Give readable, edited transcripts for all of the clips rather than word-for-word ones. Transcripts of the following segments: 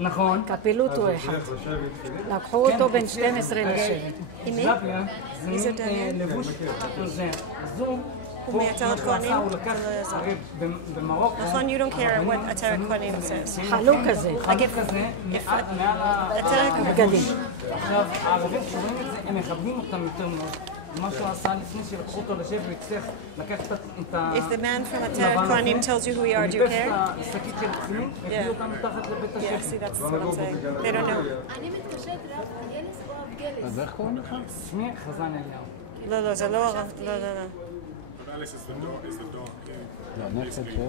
נכון. כפילות הוא אחד. לקחו אותו בין 12 לשבט. זביה זה לבוש, זו הוא מייצר את כהנים? הוא לקח הרי במרוקו. נכון, you don't care what עטרת כהנים says. חלוק כזה. חלוק כזה, מעל הבגדים. עכשיו, הערבים כשרואים את זה, הם מכבדים אותם יותר מאוד. מה שהוא עשה לפני שלקחו אותו לשב והצליח לקחת את ה... If the man from עטרת כהנים tells you who you are, do you care? את השקית של תפילין, והביא אותם מתחת לבית השב. Yeah, see, that's what I'm saying. They don't know. אני מתקשרת רב ינס או אב גלס. אז איך קוראים לך? שמי חזן אליהו. לא, זה לא הרב, לא. לא, נכד של?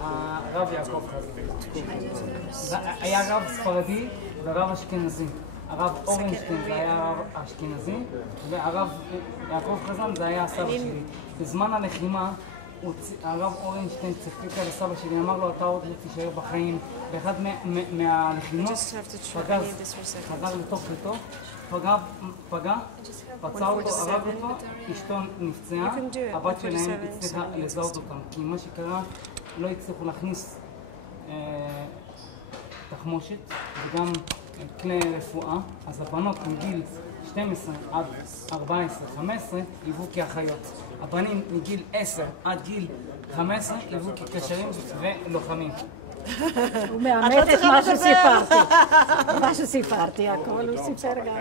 הרב יעקב חזן. היה רב ספרדי ורב אשכנזי. הרב אורנשטיין זה היה הרב אשכנזי, והרב יעקב חזן זה היה הסבא שלי. בזמן הלחימה, הרב אורנשטיין צחק על הסבא שלי, אמר לו, אתה עוד לא תישאר בחיים. באחד מהלחימות, חזר לתוך ביתו, פגע, פצע אותו, הרג אותו, אשתו נפצעה, הבת שלהם הצליחה לזהות אותם. כי מה שקרה, לא הצליחו להכניס תחמושת וגם כלי רפואה, אז הבנות מגיל 12 עד 14-15 היוו כאחיות. הבנים מגיל 10 עד גיל 15 היוו כקשרים ולוחמים. הוא מאמת את מה שסיפרתי. מה שסיפרתי, הכל הוא סיפר גם.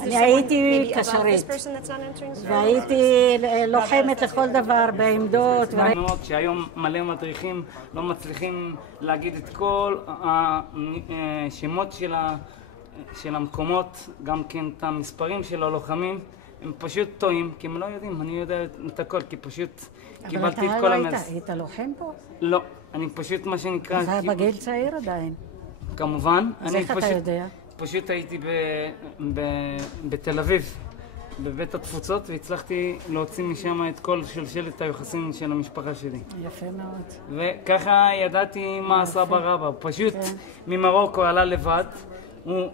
אני הייתי קשרית, והייתי לוחמת לכל דבר בעמדות. שהיום מלא מדריכים לא מצליחים להגיד את כל השמות של המקומות, גם כן את המספרים של הלוחמים, הם פשוט טועים, כי הם לא יודעים, אני יודע את הכל, כי פשוט קיבלתי את כל המרס. אבל אתה היית לוחם פה? לא, אני פשוט מה שנקרא... אתה בגיל צעיר עדיין. כמובן. אז איך אתה יודע? פשוט הייתי בתל אביב, בבית התפוצות, והצלחתי להוציא משם את כל שלשלת היוחסין של המשפחה שלי. יפה מאוד. וככה ידעתי מה עשה ברבא. הוא פשוט ממרוקו עלה לבד, הוא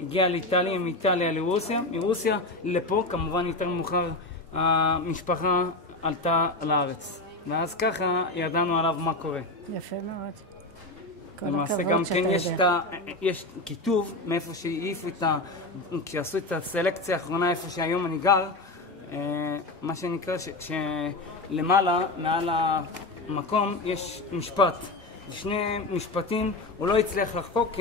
הגיע לאיטליה, מאיטליה לרוסיה, מרוסיה לפה, כמובן יותר מאוחר המשפחה עלתה לארץ. ואז ככה ידענו עליו מה קורה. יפה מאוד. למעשה גם כן יש כיתוב מאיפה שהעיפו כשעשו את הסלקציה האחרונה איפה שהיום אני גר, מה שנקרא שלמעלה, מעל המקום, יש משפט. שני משפטים הוא לא הצליח לחקוק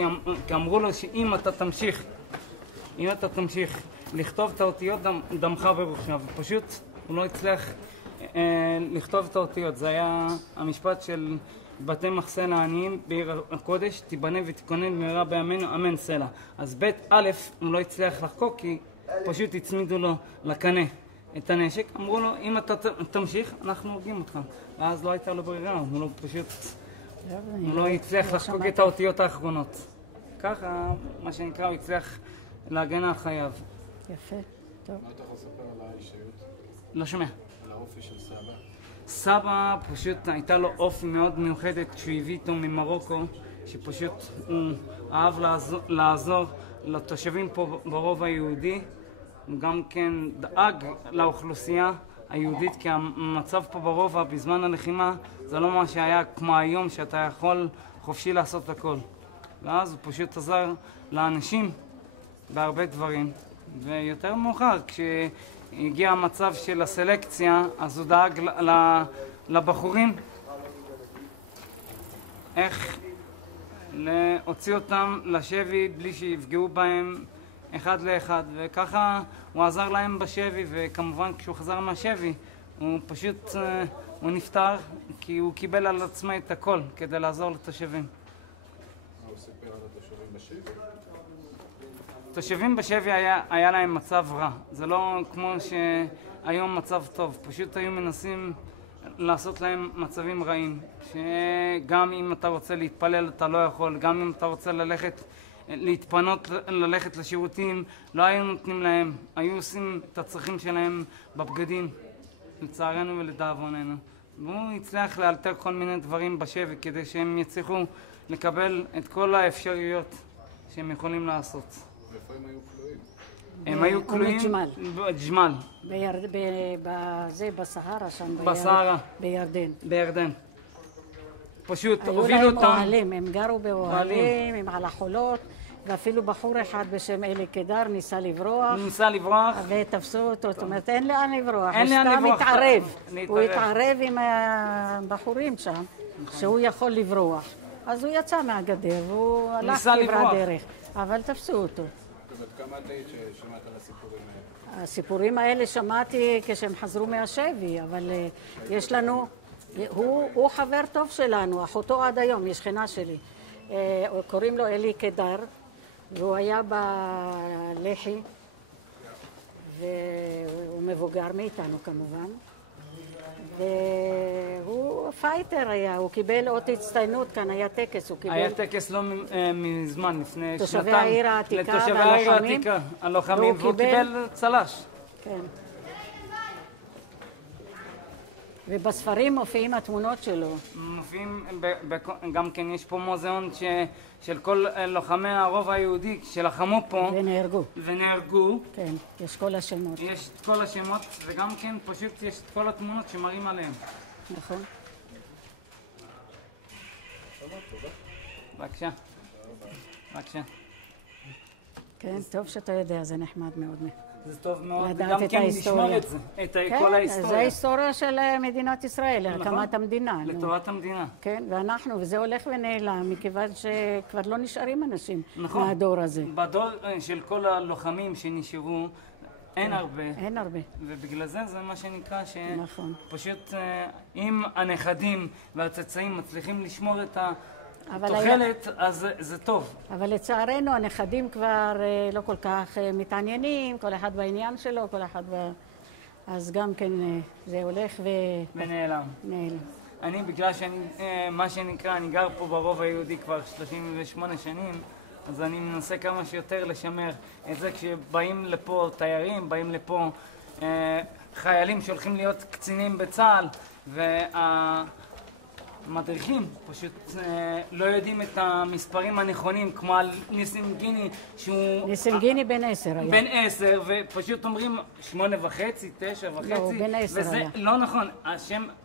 כי אמרו לו שאם אתה תמשיך לכתוב את האותיות דמך בראשך, ופשוט הוא לא הצליח לכתוב את האותיות. זה היה המשפט של בתי מחסן העניים בעיר הקודש, תיבנה ותיכונן במהרה בימינו, אמן סלע. אז בית א' הוא לא הצליח לחקוק כי פשוט הצמידו לו לקנה את הנשק. אמרו לו, אם אתה תמשיך, אנחנו הורגים אותך. ואז לא הייתה לו ברירה, הוא לא הצליח לחקוק את האותיות האחרונות. ככה, מה שנקרא, הוא הצליח להגן על חייו. יפה, טוב. מה אתה יכול לספר על האישיות? לא שומע. על האופי של סבא? סבא פשוט הייתה לו אופי מאוד מיוחדת כשהוא הביא איתו ממרוקו, שפשוט הוא אהב לעזור לתושבים פה ברוב היהודי. הוא גם כן דאג לאוכלוסייה היהודית, כי המצב פה ברובע בזמן הלחימה זה לא מה שהיה כמו היום שאתה יכול חופשי לעשות הכל. ואז הוא פשוט עזר לאנשים בהרבה דברים. ויותר מאוחר, כשהגיע המצב של הסלקציה, אז הוא דאג לבחורים איך להוציא אותם לשבי בלי שיפגעו בהם אחד לאחד, וככה הוא עזר להם בשבי. וכמובן כשהוא חזר מהשבי הוא פשוט הוא נפטר כי הוא קיבל על עצמו את הכל כדי לעזור לתושבים. מה הוא סיפר על התושבים בשבי? תושבים בשבי היה להם מצב רע, זה לא כמו שהיום מצב טוב, פשוט היו מנסים לעשות להם מצבים רעים, שגם אם אתה רוצה להתפלל אתה לא יכול, גם אם אתה רוצה להתפנות ללכת לשירותים, לא היו נותנים להם, היו עושים את הצרכים שלהם בבגדים, לצערנו ולדאבוננו. והוא הצליח לאלתר כל מיני דברים בשבי כדי שהם יצליחו לקבל את כל האפשרויות שהם יכולים לעשות. ואיפה הם היו כלואים? הם היו כלואים בג'מל. בסהרה שם. בסהרה. בירדן. בירדן. פשוט היו הובילו להם אותם. אוהלים, הם גרו באוהלים, עם על החולות, ואפילו בחור אחד בשם אלי קדר ניסה לברוח, ניסה לברוח. ותפסו אותו, זאת אומרת, אין לאן לברוח, אין הוא לאן סתם לברוח. התערב, להתערב. הוא התערב עם הבחורים שם, שהוא יכול לברוח. אז הוא יצא מהגדר, והוא הלך ניסה כברת לברוח. דרך, אבל תפסו אותו. זאת כמה את היית ששמעת על הסיפורים האלה? הסיפורים האלה שמעתי כשהם חזרו מהשבי, אבל יש לנו, הוא חבר טוב שלנו, אחותו עד היום, היא שכנה שלי. קוראים לו אלי קדר, והוא היה בלח"י, והוא מבוגר מאיתנו כמובן. והוא פייטר היה, הוא קיבל אות הצטיינות, כאן היה טקס, הוא קיבל... היה טקס לא מזמן, לפני שנתיים. תושבי העיר העתיקה לתושבי העיר והלוחמים. העתיקה, הלוחמים, והוא קיבל צל"ש. כן. ובספרים מופיעים התמונות שלו. מופיעים, גם כן יש פה מוזיאון של כל לוחמי הרובע היהודי שלחמו פה. ונהרגו. כן, יש כל השמות. יש את כל השמות, וגם כן פשוט יש את כל התמונות שמראים עליהם. נכון. בבקשה. בבקשה. כן, טוב שאתה יודע, זה נחמד מאוד. זה טוב מאוד, לדעת גם את כן ההיסטוריה. לשמור את זה, את כל כן, ההיסטוריה. זה ההיסטוריה של מדינת ישראל, הקמת המדינה. לטובת המדינה. כן, ואנחנו, וזה הולך ונעלם, מכיוון שכבר לא נשארים אנשים נכון. מהדור הזה. בדור של כל הלוחמים שנשארו, אין הרבה. אין הרבה. ובגלל זה זה מה שנקרא נכון. שפשוט אם הנכדים והצאצאים מצליחים לשמור את אבל התוחלת, אז זה טוב. אבל לצערנו הנכדים כבר לא כל כך מתעניינים, כל אחד בעניין שלו, כל אחד אז גם כן זה הולך ונעלם. נעלם. אני, בגלל שאני, מה שנקרא, אני גר פה ברובע היהודי כבר 38 שנים, אז אני מנסה כמה שיותר לשמר את זה כשבאים לפה תיירים, באים לפה חיילים שהולכים להיות קצינים בצה"ל, מדריכים פשוט לא יודעים את המספרים הנכונים, כמו על ניסים גיני שהוא... ניסים גיני בן 10 היה. בן 10, ופשוט אומרים 8.5, 9.5. לא, הוא בן 10 וזה היה. לא נכון,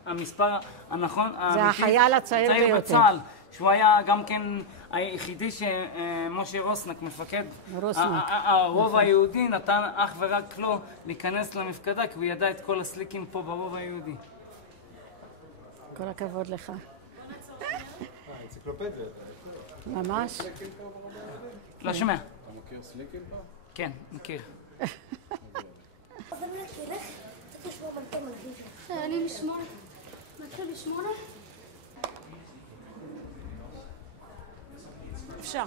המספר הנכון... זה החייל הצעיר ביותר. בצה"ל, שהוא היה גם כן היחידי שמשה רוסנק, מפקד הרובע היהודי, נתן אך ורק לו להיכנס למפקדה, כי הוא ידע את כל הסליקים פה ברובע היהודי. כל הכבוד לך. אנציקלופדיה. ממש. לא שומע. אתה מכיר סליקין פה? כן, מכיר. אני בשמונה. מתחיל בשמונה? אפשר.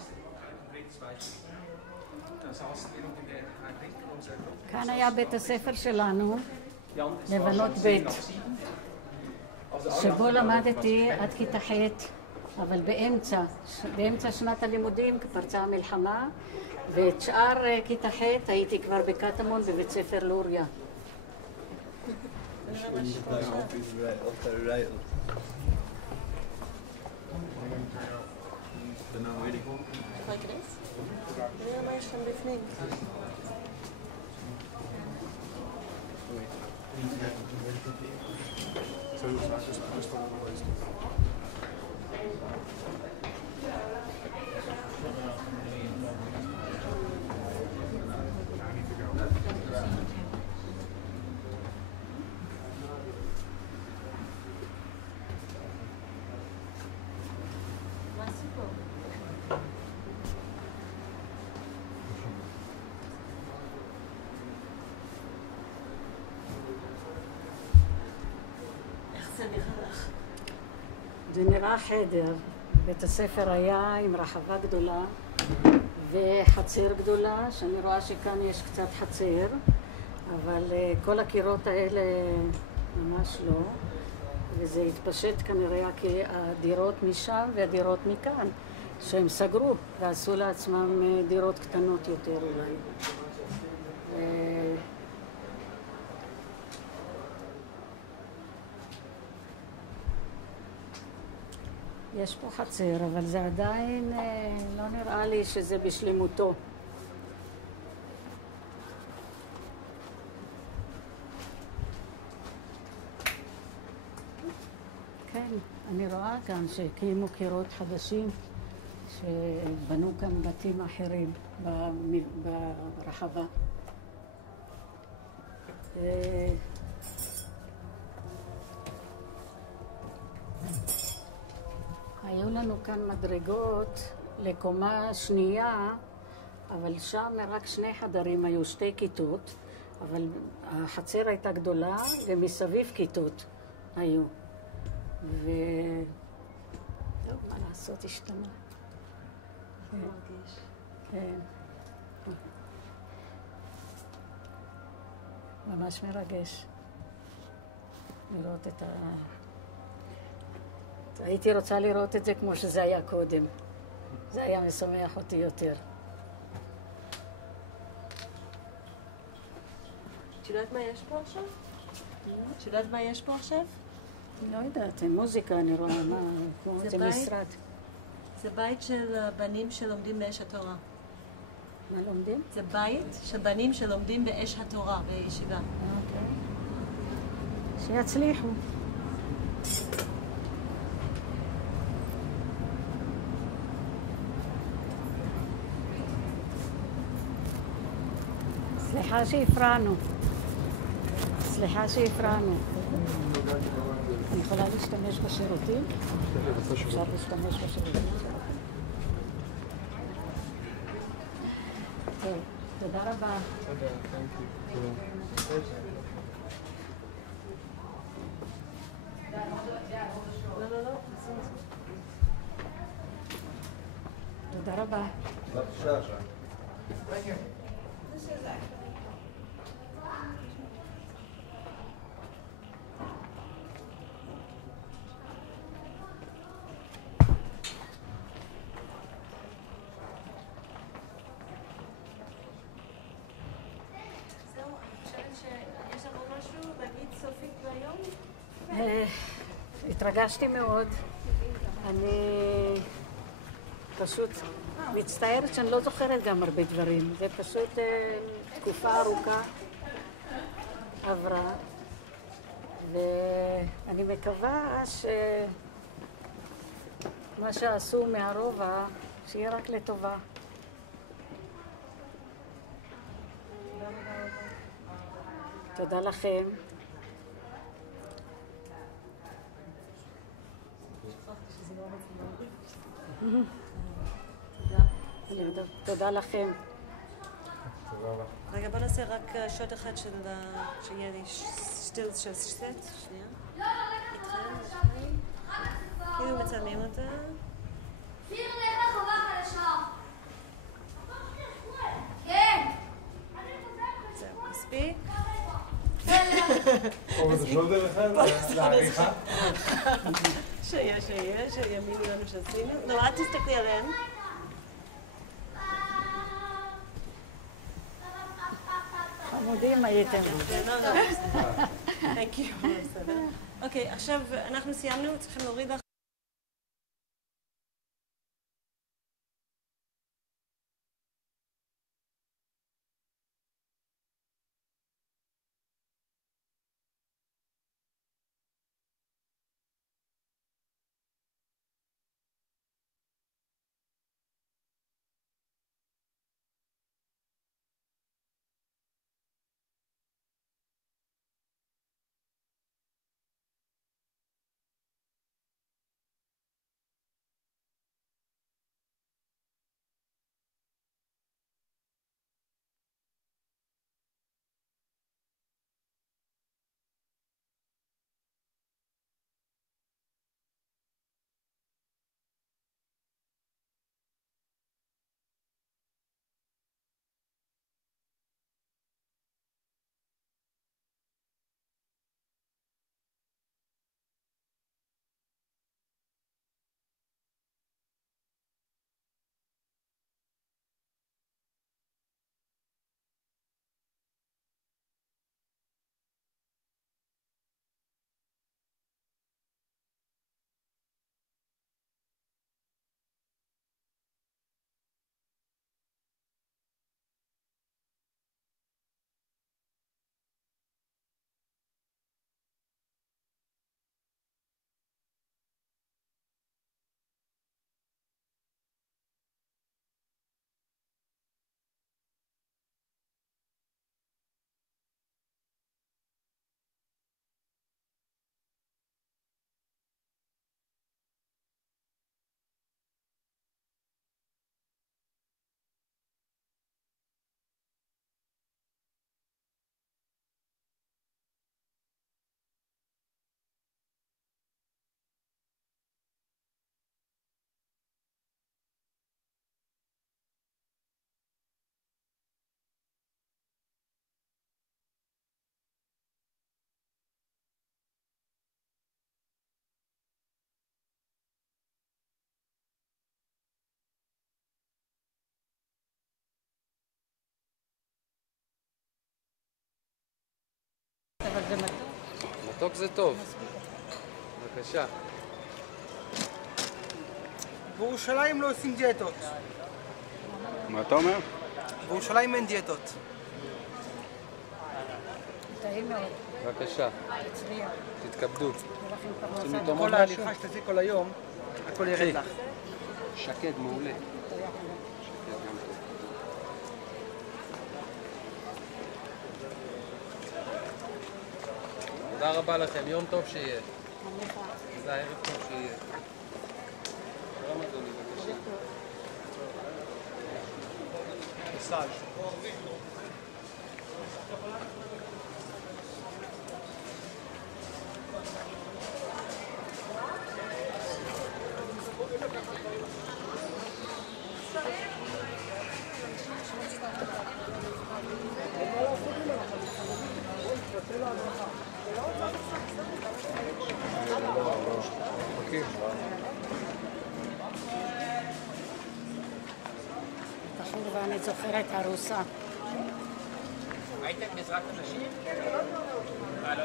כאן היה בית הספר שלנו, לבנות ב', שבו למדתי עד כיתה ח', אבל באמצע שנת הלימודים פרצה המלחמה, ואת שאר כיתה ח' הייתי כבר בקטמון בבית ספר לוריה. למה יש שם בפנים? זה נראה חדר. בית הספר היה עם רחבה גדולה וחצר גדולה, שאני רואה שכאן יש קצת חצר, אבל כל הקירות האלה ממש לא, וזה התפשט כנראה כי הדירות משם והדירות מכאן, שהם סגרו ועשו לעצמם דירות קטנות יותר אולי. יש פה חצר, אבל זה עדיין לא נראה לי שזה בשלמותו. כן, כן, אני רואה כאן שהקימו קירות חדשים, שבנו כאן בתים אחרים ברחבה. היו לנו כאן מדרגות לקומה שנייה, אבל שם רק 2 חדרים, היו 2 כיתות, אבל החצר הייתה גדולה ומסביב כיתות היו. טוב, מה לעשות, השתנה. כן. ממש מרגש לראות את הייתי רוצה לראות את זה כמו שזה היה קודם. זה היה משמח אותי יותר. את יודעת מה יש פה עכשיו? את יודעת מה יש פה עכשיו? לא יודעת, מוזיקה אני רואה, זה משרד. זה בית של בנים שלומדים באש התורה. מה לומדים? זה בית של בנים שלומדים באש התורה, בישיבה. אוקיי. שיצליחו. סליחה שהפרענו. אני יכולה להשתמש בשירותים? אפשר להשתמש בשירותים? טוב, תודה רבה. תודה רבה. התרגשתי מאוד. אני פשוט מצטערת שאני לא זוכרת גם הרבה דברים. זה פשוט תקופה ארוכה עברה, ואני מקווה שמה שעשו מהרובע שיהיה רק לטובה. תודה לכם. תודה לכם. רגע, בוא נעשה רק שוט אחד שיהיה לי שטיל של סט. שנייה. איתכם. כאילו מצלמים אותה. זהו, מספיק. פה זה שולדר אחד לעריכה. שיאמינו לנו שעשינו. לא, אל תסתכלי עליהם. חמודים הייתם. לא. Thank you. אוקיי, עכשיו אנחנו סיימנו, צריכים להוריד לך. אבל זה מתוק. מתוק זה טוב. בבקשה. בירושלים לא עושים דיאטות. מה אתה אומר? בירושלים אין דיאטות. טעים מאוד. בבקשה. תצליח. תתכבדו. רוצים לטעום עוד כל משהו? ההליכה שתעשי כל היום, הכל ירד לך. שקד, מעולה. תודה רבה לכם, יום טוב שיהיה. תודה, ערב טוב שיהיה. שלום אדוני, בבקשה. מסאז'. בחור ואני זוכרת ארוסה. הייתם בעזרת אנשים? לא יודע.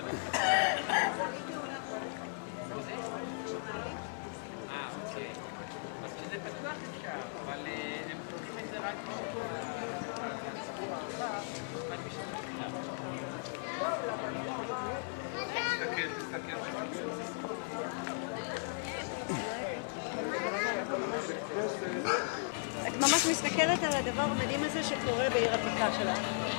אוקיי. אז כשזה פתוח אפשר, אבל הם פותחים את זה רק את ממש מסתכלת על הדבר המדהים הזה שקורה בעיר עתיקה שלנו.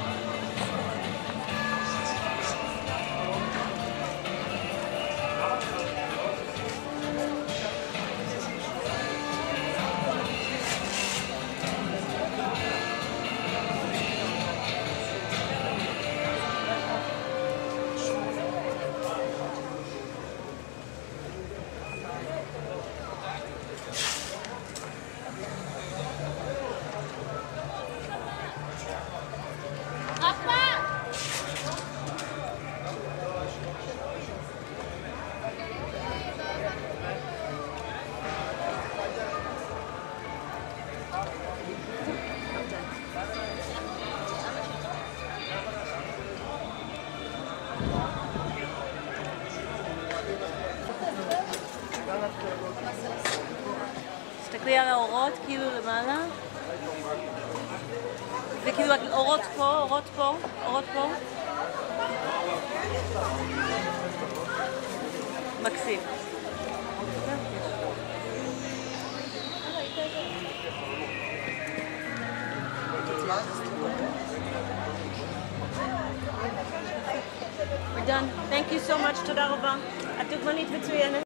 תסתכלי על האורות כאילו למעלה. זה כאילו אורות פה, אורות פה, אורות פה. מקסים. We're done. Thank you so much. תודה רבה. את דוגמנית מצוינת.